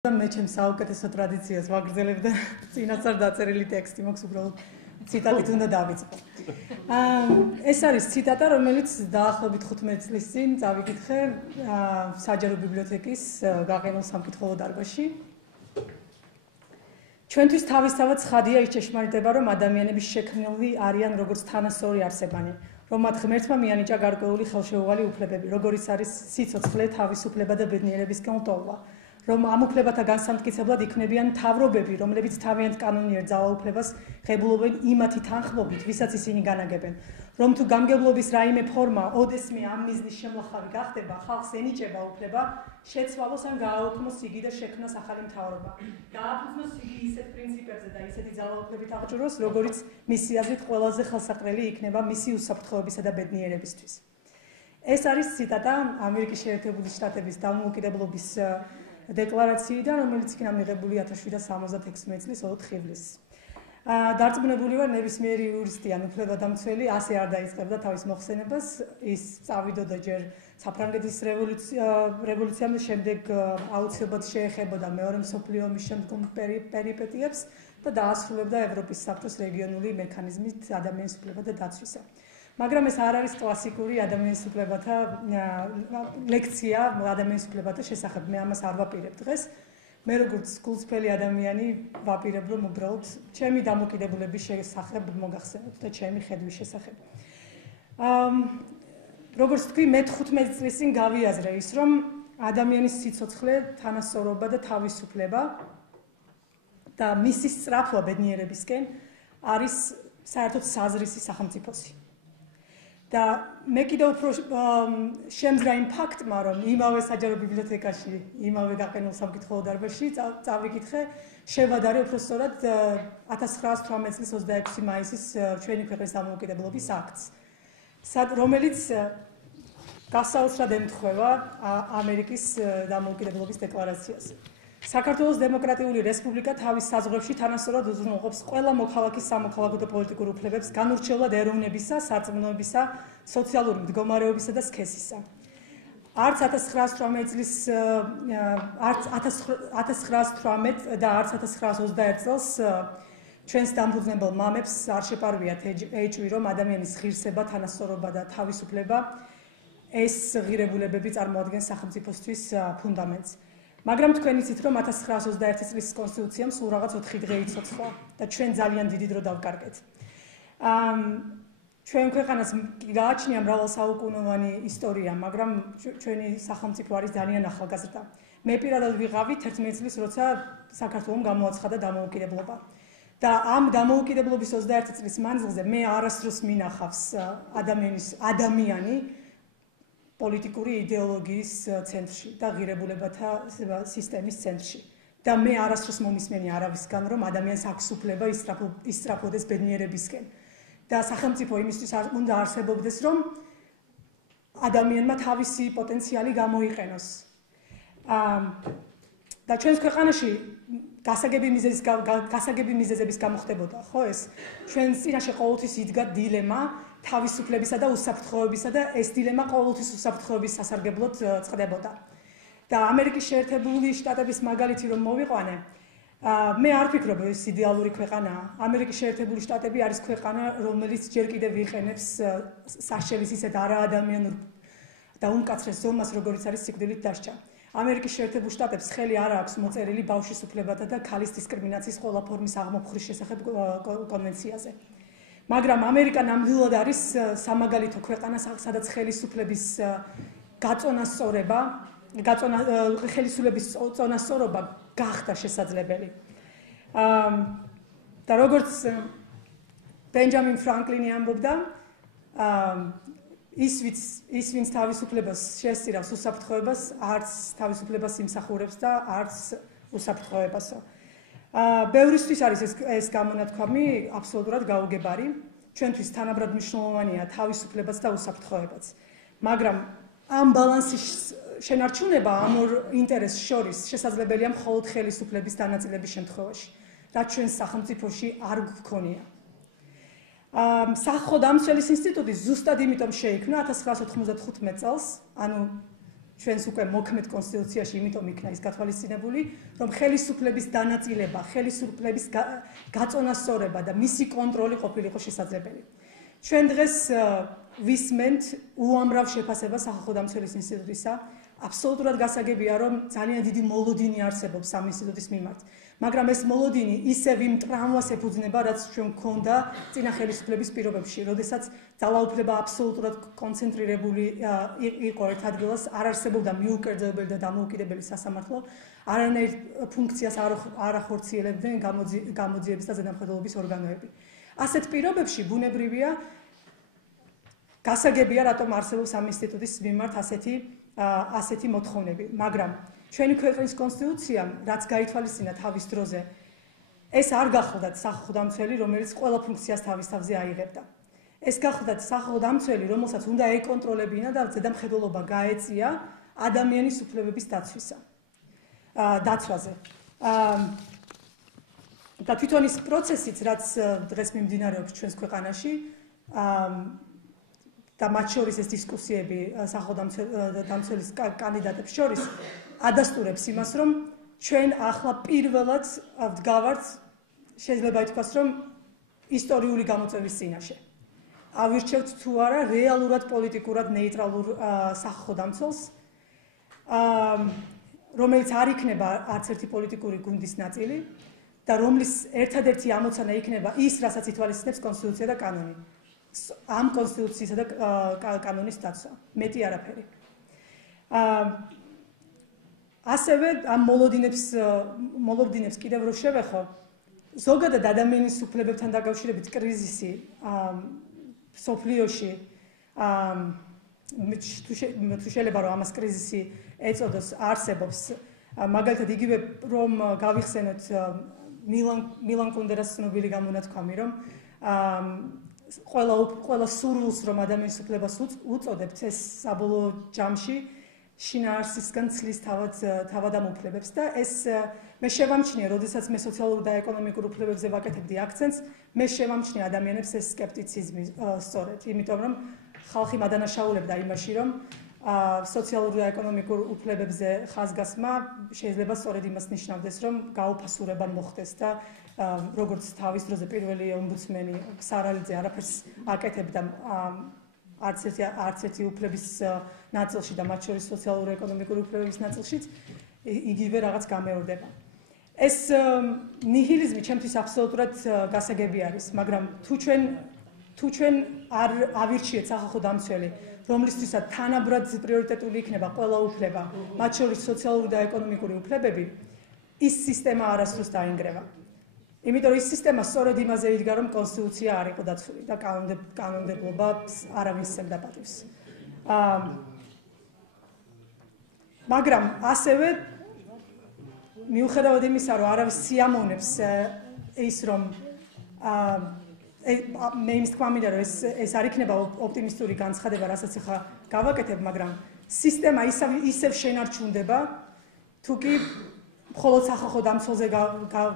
მე ჩემს საუკეთესო ტრადიციას ვაგრძელებ და წინასწარ დაწერილი ტექსტი მაქვს უბრალოდ ციტატით უნდა დავიწყო. ეს არის ციტატა, რომელიც დაახლოებით 15 წლის წინ წავიკითხე საჯარო ბიბლიოთეკის გაყენულ სამკითხველო დარბაზში. ჩვენთვის თავისთავად ცხადია ის ჭეშმარიტება, რომ ადამიანები შექმნილი არიან როგორც თანასწორი არსებანი, რომ მათ ღმერთმა მიანიჭა გარკვეული ხელშეუვალი უფლებები, როგორიც არის სიცოცხლე, თავისუფლება და ბედნიერებისკენ ლტოლვა. რომ ამ უფლებათა განსამტკიცებლად იქნებიან მთავრობები, რომლებიც თავიანთ კანონიერ ძალაუფლებას ღებულობენ იმათი თანხმობით, ვისაც ისინი განაგებენ. რომ თუ გამგებლობის რაიმე ფორმა ოდესმე ამ მიზნის შემლახავი გახდება, ხალხს ენიჭება უფლება შეცვალოს ან გააუქმოს იგი და შექმნას ახალი მთავრობა. გააფუძნოს იგი ისეთ პრინციპებზე და ისეთი ძალაუფლებით აღჭურვოს, როგორიც მისი აზრით ყველაზე ხელსაყრელი იქნება მისი უსაფრთხოებისა და ბედნიერებისთვის. ეს არის ციტატა ამერიკის შეერთებული შტატების დამოუკიდებლობის დეკლარაციიდან, რომელიც იქნა მიღებული 1776 წლის 4 ივლისს. დარწმუნებული ვარ, ნებისმიერი იურისტი ან უფლებადამცველი ასე არ დაიწყებდა თავის მოხსენებას, ის წავიდოდა ჯერ საფრანგეთის რევოლუციამდე, შემდეგ აუცილებლად შეეხებოდა მეორე მსოფლიო ომის შემდგომ პერიპეტიებს და დაასრულებდა ევროპის საბჭოს რეგიონული მექანიზმით ადამიანის უფლებათა დაცვისა. მაგრამ ეს არ არის კლასიკური ადამიანის უფლებათა ლექცია ადამიანის უფლებათა შესახებ. მე ამას არ ვაპირებ დღეს. მე როგორც გულწრფელი ადამიანი ვაპირებ, რომ უბრალოდ ჩემი დამოკიდებულების შესახებ მოგახსენოთ და ჩემი ხედვის შესახებ. როგორც თქვი, მე 15 წლის წინ გავიაზრე ის, რომ ადამიანის სიცოცხლე, თანასწორობა და თავისუფლება და მისი სწრაფვა ბედნიერებისკენ არის საერთოდ საზრისი სახელმწიფოსი. და მე კიდევ უფრო შემძრა იმ ფაქტმა, რომ იმავე საჯარო ბიბლიოთეკაში, იმავე გაყენულ სამკითხველო დარბაზში წავიკითხე შევადარე უფრო სწორად 1918 წლის 26 მაისის ჩვენი ქვეყნის დამოუკიდებლობის აქტს, რომელიც გასაოცრად ემთხვევა ამერიკის დამოუკიდებლობის დეკლარაციას. საქართველოს დემოკრატიული რესპუბლიკა თავის საზღვრებში თანასწორად უზრუნველყოფს ყველა მოქალაქის სამოქალაქო და პოლიტიკურ უფლებებს, განურჩევლად ეროვნებისა, სარწმუნოებისა, სოციალური მდგომარეობისა და სქესისა. არც 1918 წლის არც 1918 და არც 1921 წელს ჩვენს დამფუძნებელ მამებს არ შეპარვიათ ეჭვი, რომ ადამიანის ღირსება, თანასწორობა და თავისუფლება ეს ღირებულებები წარმოადგენს სახელმწიფოსთვის ფუნდამენტს. მაგრამ თქვენ იცით, რომ 1921 წლის კონსტიტუციამ სულ რაღაც 4 დღე იცოცხლა და ჩვენ ძალიან დიდი დრო დავკარგეთ. ჩვენ ქვეყანას გააჩნია მრავალსაუკუნოვანი ისტორია, მაგრამ ჩვენი სახელმწიფო არის ძალიან ახალგაზრდა. მე პირადად ვიღავი 11 წლის, როცა საქართველომ გამოაცხადა დამოუკიდებლობა. და ამ დამოუკიდებლობის 21 წლის მანძილზე მე არასდროს მინახავს ადამიანი პოლიტიკური იდეოლოგიის ცენტრში და ღირებულებათა სისტემის ცენტრში. და მე არასდროს მომისმენი არავისგან, რომ ადამიანს აქვს უფლება ისწრაფოდეს ბედნიერებისკენ. და სახელმწიფო იმისთვის უნდა არსებობდეს, რომ ადამიანმა თავისი პოტენციალი გამოიყენოს. და ჩვენს ქვეყანაში გასაგები მიზეზების გამო ხდებოდა, ხო ეს? ჩვენს წინაშე ყოველთვის იდგა დილემა თავისუფლებისა და უსაფრთხოებისა და ეს დილემა ყოველთვის უსაფრთხოების სასარგებლოდ წყდებოდა. და ამერიკის შეერთებული შტატების მაგალითი რომ მოვიყვანე, მე არ ვფიქრობ, რომ ეს იდეალური ქვეყანაა. ამერიკის შეერთებული შტატები არის ქვეყანა, რომელიც ჯერ კიდევ ვიყენებს საშელის ისეთ არაადამიანურ და უმკაცრეს ზომას, როგორიც არის სიკვდილით დასჯა. ამერიკის შეერთებულ შტატებს ხელი არ აქვს მოწერილი ბავშვის უფლებათა და ქალის დისკრიმინაციის ყველა ფორმის აღმოფხრის შესახებ კონვენციაზე. მაგრამ ამერიკა ნამდვილად არის სამაგალითო ქვეყანა, სადაც ხელისუფლების ხელისუფლების წონასწორობა გახდა შესაძლებელი. და როგორც ბენჯამინ ფრანკლინი ამბობდა, ის ვინც თავისუფლებას შესწირავს უსაფრთხოებას, არც თავისუფლებას იმსახურებს და არც უსაფრთხოებასო. ბევრისთვის არის ეს გამონათქვამი აბსოლუტურად გაუგებარი. ჩვენთვის თანაბრად მნიშვნელოვანია თავისუფლებაც და უსაფრთხოებაც. მაგრამ ამ ბალანსის შენარჩუნება ამ ორ ინტერესს შორის შესაძლებელია მხოლოდ ხელისუფლების დანაწილების შემთხვევაში, რაც ჩვენს სახელმწიფოში არ გვქონია. სახალხო დამცველის ინსტიტუტი ზუსტად იმიტომ შეიქმნა 1995 წელს, ანუ ჩვენს უკვე მოქმედ კონსტიტუციაში, იმიტომ იქნა ის გათვალისწინებული, რომ ხელისუფლების დანაწილება, ხელისუფლების გაწონასწორება და მისი კონტროლი ყოფილიყო შესაძლებელი. ჩვენ დღეს ვისმენთ უამრავ შეფასებას სახალხო დამცველის ინსტიტუტისა. აბსოლუტურად გასაგებია, რომ ძალიან დიდი მოლოდინი არსებობს ამ ინსტიტუტის მიმართ. მაგრამ ეს მოლოდინი ისევ იმ ტრამვას ეფუძნება, რაც ჩვენ გვქონდა წინა ხელისუფლების პირობებში, როდესაც ძალაუფლება აბსოლუტურად კონცენტრირებული იყო ერთ ადგილას, არ არსებობდა მიუკერძოებელი და დამოუკიდებელი სასამართლო, არანაირ ფუნქციას არ ახორციელებდნენ გამოძიების და ზედამხედველობის ორგანოები. ასეთ პირობებში ბუნებრივია გასაგებია, რატომ არსებობს ამ ინსტიტუტის მიმართ ასეთი მოთხოვნები, მაგრამ ჩვენი ქვეყნის კონსტიტუციამ, რაც გაითვალისწინა თავის დროზე, ეს არ გახლდათ სახალხო დამცველი, რომელიც ყველა ფუნქციას თავის თავზე აიღებდა. ეს გახლდათ სახალხო დამცველი, რომელსაც უნდა ეკონტროლებინა და ზედამხედველობა გაეწია ადამიანის უფლებების დაცვაზე. და თვითონ ის პროცესიც, რაც დღეს მიმდინარეობს ჩვენს ქვეყანაში, და მათ შორის ეს დისკუსიები სახალხო დამცველის კანდიდატებს შორის ადასტურებს იმას, რომ ჩვენ ახლა პირველად ვდგავართ, შეიძლება ითქვას, რომ ისტორიული გამოწვევის წინაშე. ავირჩევთ თუ არა რეალურად პოლიტიკურად ნეიტრალურ სახალხო დამცველს, რომელიც არ იქნება არც ერთი პოლიტიკური გუნდის ნაწილი და რომლის ერთადერთი ამოცანა იქნება ის, რასაც ითვალისწინებს კონსტიტუცია და კანონი. ამ კონსტიტუციისა და კანონის დაცვა, მეტი არაფერი. ასევე ამ მოლოდინებს კიდევ რო შევეხო, ზოგადად ადამიანის უფლებებთან დაკავშირებით კრიზისი მსოფლიოში, თუ შეიძლება რომ ამას კრიზისი ეწოდოს, არსებობს. მაგალითად იგივე რომ გავიხსენოთ მილან კუნდერას ცნობილი გამონათქვამი, რომ ყველა სურვილს რომ ადამიანის უფლებას უწოდებთ, ეს საბოლოო ჯამში შინაარსისგან ცლის თავად ამ უფლებებს და ეს მე შევამჩნია, როდესაც მე სოციალურ და ეკონომიკურ უფლებებზე ვაკეთებდი აქცენტს, მე შევამჩნია ადამიანებს ეს სკეპტიციზმი სწორედ, იმიტომ რომ ხალხი მადანაშაულებდა იმაში, რომ სოციალურ და ეკონომიკურ უფლებებზე ხაზგასმა შეიძლება სწორედ იმას ნიშნავდეს, რომ გაუფასურება მოხდეს და როგორც თავის დროზე პირველი ომბუდსმენი სარალიძე არაფერს აკეთებდა არც ერთი უფლების ნაწილში და მათ შორის სოციალურ-ეკონომიკური უფლებების ნაწილშიც, იგივე რაღაც გამეორდება. ეს ნიჰილიზმი ჩემთვის აბსოლუტურად გასაგები არის, მაგრამ თუ ჩვენ არ ავირჩიეთ სახალხო დამცველი, რომლისთვისაც თანაბრად პრიორიტეტული იქნება ყველა უფლება, მათ შორის სოციალური და ეკონომიკური უფლებები, ის სისტემა არასდროს დაინგრევა. იმიტომ რომ ის სისტემა სწორედ იმაზე იდგა, რომ კონსტიტუცია არ იყო დაცული და კანონმდებლობა არავინ სცემდა პატივს. მაგრამ ასევე მიუხედავად იმისა, რომ არავის სიამოვნებს ის, რომ მე იმის თქმა მინდა, რომ ეს არ იქნება ოპტიმისტური განცხადება, რასაც ახლა გავაკეთებ, მაგრამ სისტემა ისევ შენარჩუნდება, თუ კი მხოლოდ სახალხო დამცველზე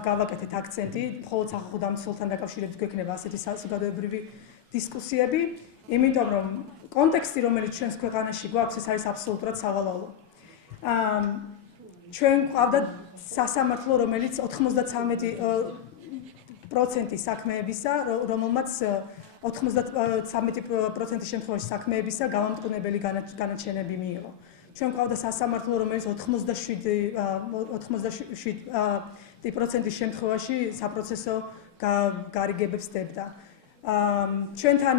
გავაკეთეთ აქცენტი, მხოლოდ სახალხო დამცველთან დაკავშირებით გვექნება ასეთი საზოგადოებრივი დისკუსიები, იმიტომ რომ კონტექსტი, რომელიც ჩვენს ქვეყანაში გვაქვს, ეს არის აბსოლუტურად სავალალო. ჩვენ გვყავდა სასამართლო, რომელიც 93% საქმეებისა, რომელმაც 93% შემთხვევაში საქმეებისა გამამტყუნებელი განაჩენები მიიღო. ჩვენ გვყავდა სასამართლო, რომელიც 87% შემთხვევაში საპროცესო გარიგებებს დებდა. ჩვენთან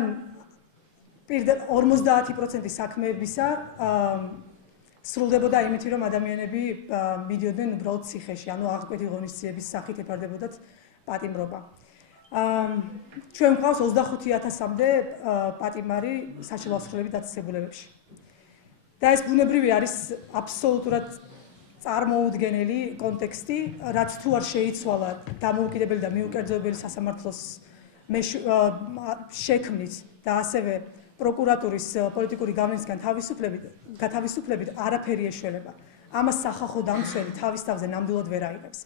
50% საქმეებისა სრულდებოდა იმით, რომ ადამიანები მიდიოდნენ უბრალოდ ციხეში, ანუ აღკვეთი ღონისძიების სახით ეფარდებოდათ პატიმრობა. ჩვენ გვყავს 25,000-მდე პატიმარი საშუალო ასრულებით დაწესებულებებში. და ეს ბუნებრივი არის აბსოლუტურად წარმოუდგენელი კონტექსტი, რაც თუ არ შეიცვალა დამოუკიდებელი და მიუკერძოებელი სასამართლოს შექმნით და ასევე პროკურატურის პოლიტიკური გავლენისგან გათავისუფლებით არაფერი ეშველება. ამას სახალხო დამცველი თავის თავზე ნამდვილად ვერ აიღებს.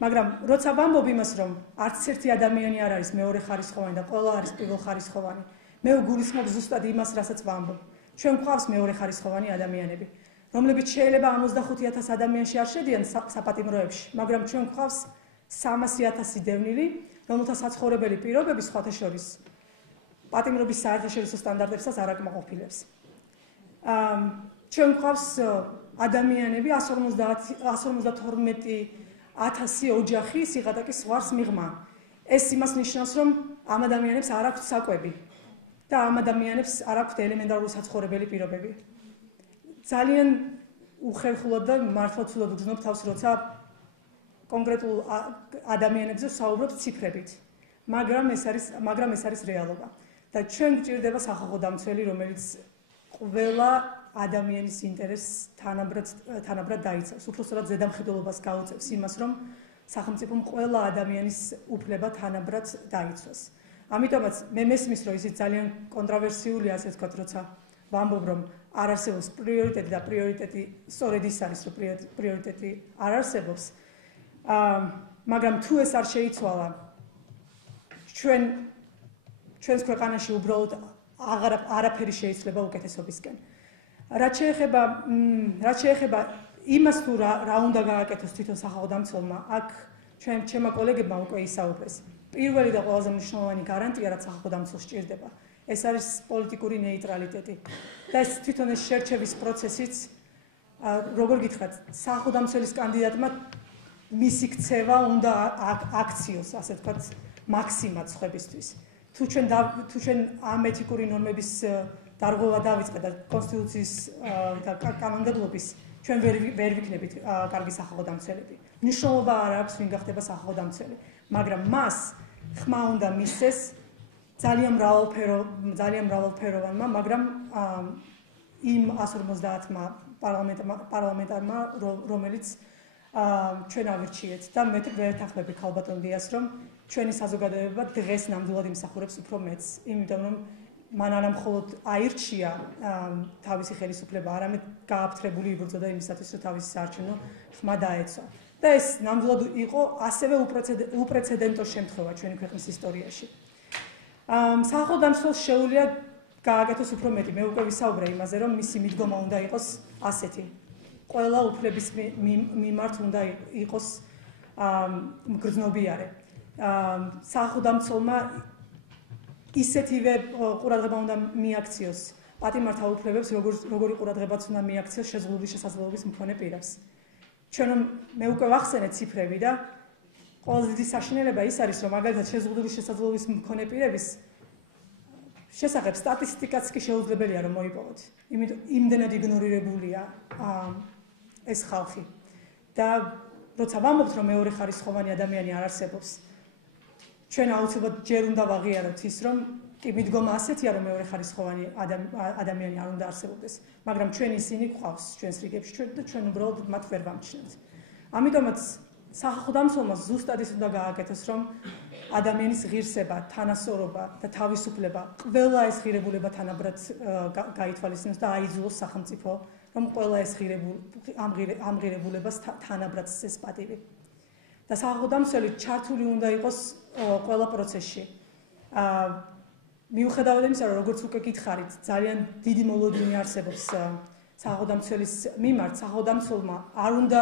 მაგრამ როცა ვამბობ იმას, რომ არც ერთი ადამიანი არ არის მეორე ხარისხოვანი და ყველა არის პირველ ხარისხოვანი, მე ვგულისხმობ ზუსტად იმას, რასაც ვამბობ. ჩვენ გვყავს მეორე ხარისხოვანი ადამიანები, რომლებიც შეიძლება 65,000 ადამიანში არ შედიან საპატიმროებში, მაგრამ ჩვენ გვყავს 300,000 დევნილი, რომელთა საცხოვრებელი პირობები სხვათა შორის პატიმრობის საერთაშორისო სტანდარტებსაც არ აკმაყოფილებს. ჩვენ გვყავს ადამიანები 152,000 ოჯახი სიღატაკის ზღვარს მიღმა. ეს იმას ნიშნავს, რომ ამ ადამიანებს არ აქვთ საკვები და ამ ადამიანებს არ აქვთ ელემენტარული საცხოვრებელი პირობები. ძალიან უხერხულად და მართლაცულად ვგრძნობ თავს, როცა კონკრეტულ ადამიანებზე ვსაუბრობთ ციფრებით, მაგრამ ეს არის რეალობა. და ჩვენ გვჭირდება სახალხო დამცველი, რომელიც ყველა ადამიანის ინტერესს თანაბრად დაიცავს. უпростоრად ზედამხედველობას გაუწევს იმას, რომ სახელმწიფომ ყველა ადამიანის უფლება თანაბრად დაიცვას. ამიტომაც მე მესმის, რომ ისიც ძალიან კონტროვერსიულია, ასე ვთქვათ, როცა ვამბობ, რომ არ არსებობს პრიორიტეტი და პრიორიტეტი სწორედ ის არის, რომ პრიორიტეტი არ არსებობს. მაგრამ თუ ეს არ შეიცვალა, ჩვენს ქვეყანაში უბრალოდ არაფერი შეიცვლება უკეთესობისკენ. რაც შეეხება იმას, თუ რა უნდა გააკეთოს თვითონ სახალხო დამცველმა, აქ ჩემმა კოლეგებმა უკვე ისაუბრეს. პირველი და ყველაზე მნიშვნელოვანი გარანტია, რაც სახალხო დამცველს სჭირდება, ეს არის პოლიტიკური ნეიტრალიტეტი. და ეს თვითონ ეს შერჩევის პროცესიც, როგორ გითხრათ, სახალხო დამცველის კანდიდატმა მისი ქცევა უნდა აქციოს, ასე ვთქვათ, მაქსიმად სხვებისთვის. თუ ჩვენ ამ ეთიკური ნორმების დარღვევა დავიწყეთ და კონსტიტუციის და კანონმდებლობის, ჩვენ ვერ ვიქნებით კარგი სახალხო დამცველები. მნიშვნელობა არ აქვს, ვინ გახდება სახალხო დამცველი, მაგრამ მას ხმა უნდა მისცეს ძალიან მრავალფეროვანმა, მაგრამ იმ 150-მა პარლამენტარმა, რომელიც ჩვენ ავირჩიეთ და მე ვეთანხმები ქალბატონ დიას, რომ ჩვენი საზოგადოება დღეს ნამდვილად იმსახურებს უფრო მეტს, იმიტომ რომ მან არა მხოლოდ აირჩია თავისი ხელისუფლება, არამედ გააფთრებული იბრძოდა იმისათვის, რომ თავისი საარჩევნო ხმა დაეცვა. და ეს ნამდვილად იყო ასევე უპრეცედენტო შემთხვევა ჩვენი ქვეყნის ისტორიაში. სახალხო დამცველს შეუძლია გააკეთოს უფრო მეტი. მე უკვე ვისაუბრე იმაზე, რომ მისი მიდგომა უნდა იყოს ასეთი. ყველა უფლების მიმართ უნდა იყოს მგრძნობიარე. სახალხო დამცველმა ისეთივე ყურადღება უნდა მიაქციოს პატიმართა უფლებებს, როგორი ყურადღებაც უნდა მიაქციოს შეზღუდული შესაძლებლობის მქონე პირებს. ჩვენ მე უკვე ვახსენე ციფრები და ყველაზე დიდი საშინელება ის არის, რომ მაგალითად შეზღუდული შესაძლებლობის მქონე პირების შესახებ სტატისტიკაც კი შეუძლებელია რომ მოიპოვოთ. იმიტომ იმდენად იგნორირებულია ეს ხალხი. და როცა ვამბობთ, რომ მეორე ხარისხოვანი ადამიანი არ არსებობს, ჩვენ აუცილებლად ჯერ უნდა ვაღიაროთ ის, რომ კი მიდგომა ასეთია, რომ მეორე ხარისხოვანი ადამიანი არ უნდა არსებობდეს, მაგრამ ჩვენ ისინი გვყავს ჩვენს რიგებში და ჩვენ უბრალოდ მათ ვერ ვამჩნევთ. ამიტომაც სახალხო დამცველმა ზუსტად ის უნდა გააკეთოს, რომ ადამიანის ღირსება, თანასწორობა და თავისუფლება, ყველა ეს ღირებულება თანაბრად გაითვალისწინოს და აიძულოს სახელმწიფო, რომ ყველა ეს ამ ღირებულებას თანაბრად სცეს პატივი. და სახალხო დამცველი ჩართული უნდა იყოს ყველა პროცესში. მიუხედავად იმისა, რომ როგორც უკვე გითხარით, ძალიან დიდი მოლოდინი არსებობს სახალხო დამცველის მიმართ, სახალხო დამცველმა არ უნდა